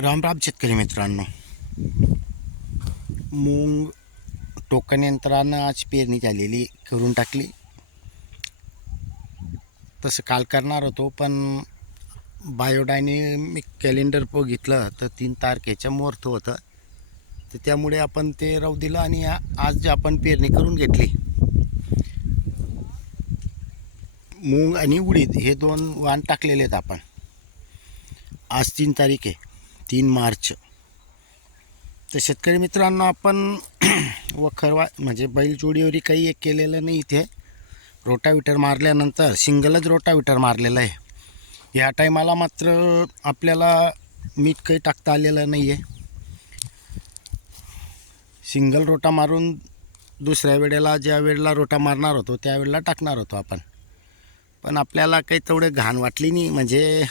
राम राम शेतकरी मित्रांनो, मूग टोकन यंत्रानं आज पेरणी झालेली करून टाकली. तसं काल करणार होतो, पण बायोडायनेमिक कॅलेंडर बघितलं तर 3 तारखेच्या मुहूर्त होतं, तर त्यामुळे आपण ते राहू दिलं आणि आज आपण पेरणी करून घेतली. मूग आणि उडीद हे 2 वाण टाकलेले आहेत आपण. आज 3 तारीख आहे, 3 मार्च. तर शेतकरी मित्रांनो, आपण वखरवा म्हणजे बैलजोडीवरी काही एक केलेलं नाही. इथे रोटाविटर मारल्यानंतर सिंगलच रोटाविटर मारलेलं आहे. या टायमाला मात्र आपल्याला मीठ काही टाकता आलेलं नाही आहे. सिंगल रोटा मारून दुसऱ्या वेळेला ज्या वेळेला रोटा मारणार होतो त्यावेळेला टाकणार होतो आपण, पण आपल्याला काही तेवढे घाण वाटली नाही. म्हणजे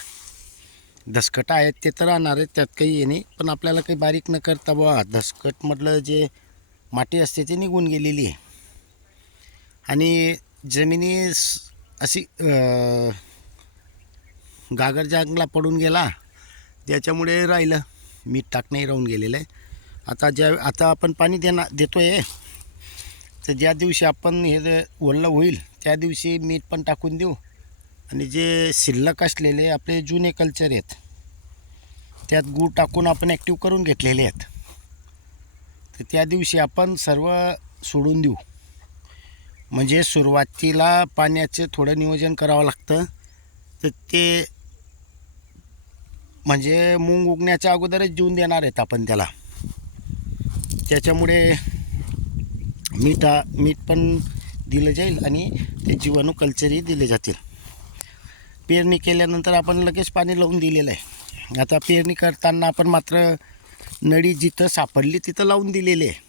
दसकट आहेत ते तर राहणार आहेत, त्यात काही हे नाही, पण आपल्याला काही बारीक न करता बुवा दसकटमधलं जे माती असते ते निघून गेलेली आहे. आणि जमिनी अशी गागर जागला पडून गेला, त्याच्यामुळे राहिलं मीठ टाकणंही राहून गेलेलं आहे. आता आपण पाणी देतो आहे, तर ज्या दिवशी आपण हे ओलं होईल त्या दिवशी मीठ पण टाकून देऊ. आणि जे शिल्लक असलेले आपले जुने कल्चर आहेत त्यात गूळ टाकून आपण ॲक्टिव्ह करून घेतलेले आहेत, तर त्या दिवशी आपण सर्व सोडून देऊ. म्हणजे सुरुवातीला पाण्याचे थोडं नियोजन करावं लागतं, तर ते म्हणजे मूग उगण्याच्या अगोदरच देऊन देणार आहेत आपण त्याला. त्याच्यामुळे मीठ पण दिलं जाईल आणि ते जीवाणू कल्चरही दिले जातील. पेरणी केल्यानंतर आपण लगेच पाणी लावून दिलेलं आहे. आता पेरणी करताना आपण मात्र नळी जिथं सापडली तिथं लावून दिलेली आहे.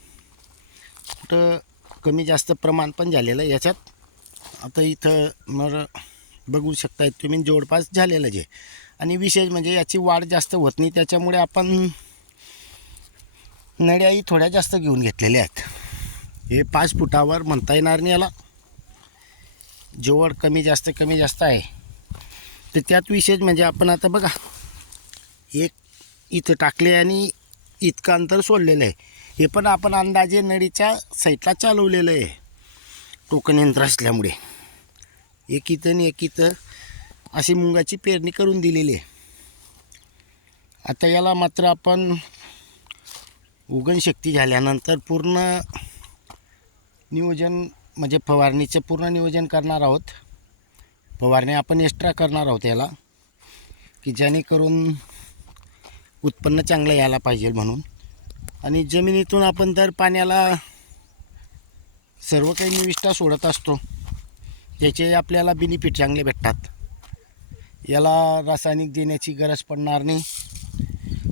कुठं कमी जास्त प्रमाण पण झालेलं आहे याच्यात. आता इथं मग बघू शकताय तुम्ही जवळपास झालेलं जे. आणि विशेष म्हणजे याची वाढ जास्त होत नाही, त्याच्यामुळे आपण नळ्याही थोड्या जास्त घेऊन घेतलेल्या आहेत. हे 5 फुटावर म्हणता येणार नाही याला, जवळ कमी जास्त आहे. तर त्यात विशेष म्हणजे आपण आता बघा, एक इथं टाकले आणि इतकं अंतर सोडलेलं आहे. हे पण आपण अंदाजे नळीच्या साईडला चालवलेलं आहे टोकन यंत्र असल्यामुळे. एक इथं आणि एक इथं अशी मुगाची पेरणी करून दिलेली आहे. आता याला मात्र आपण उगण शक्ती झाल्यानंतर पूर्ण नियोजन म्हणजे फवारणीचं पूर्ण नियोजन करणार आहोत. फवारणी आपण एक्स्ट्रा करणार आहोत याला, की जेणेकरून उत्पन्न चांगलं यायला पाहिजे म्हणून. आणि जमिनीतून आपण तर पाण्याला सर्व काही निविष्ठा सोडत असतो, त्याचे आपल्याला बेनिफिट चांगले भेटतात. याला रासायनिक देण्याची गरज पडणार नाही,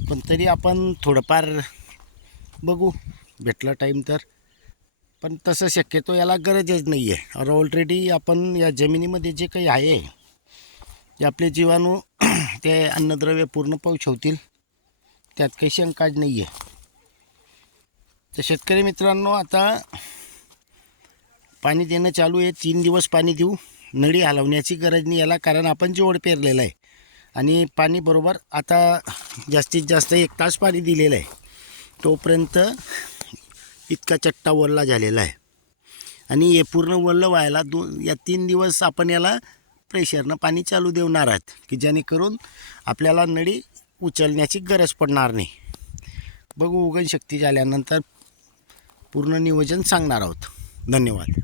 पण तरी आपण थोडंफार बघू भेटलं टाईम तर. पण तसं शक्यतो याला गरजच नाही आहे. और ऑलरेडी आपण या जमिनीमध्ये जे काही आहे ते आपले जीवाणू ते अन्नद्रव्य पूर्ण पोहोचवतील, त्यात काही शंकाच नाही आहे. तर शेतकरी मित्रांनो, आता पाणी देणं चालू आहे. 3 दिवस पाणी देऊ. नळी हलवण्याची गरज नाही याला, कारण आपण जोड पेरलेलं आहे. आणि पाणी बरोबर आता जास्तीत जास्त 1 तास पाणी दिलेलं आहे. तोपर्यंत इतका चट्टा वल्ला झालेला आहे. आणि हे पूर्ण वल्लं व्हायला 3 दिवस आपण याला प्रेशरनं पाणी चालू देणार आहात, की जेणेकरून आपल्याला नळी उचलण्याची गरज पडणार नाही. बघू उगण शक्ती झाल्यानंतर पूर्ण नियोजन सांगणार आहोत. धन्यवाद.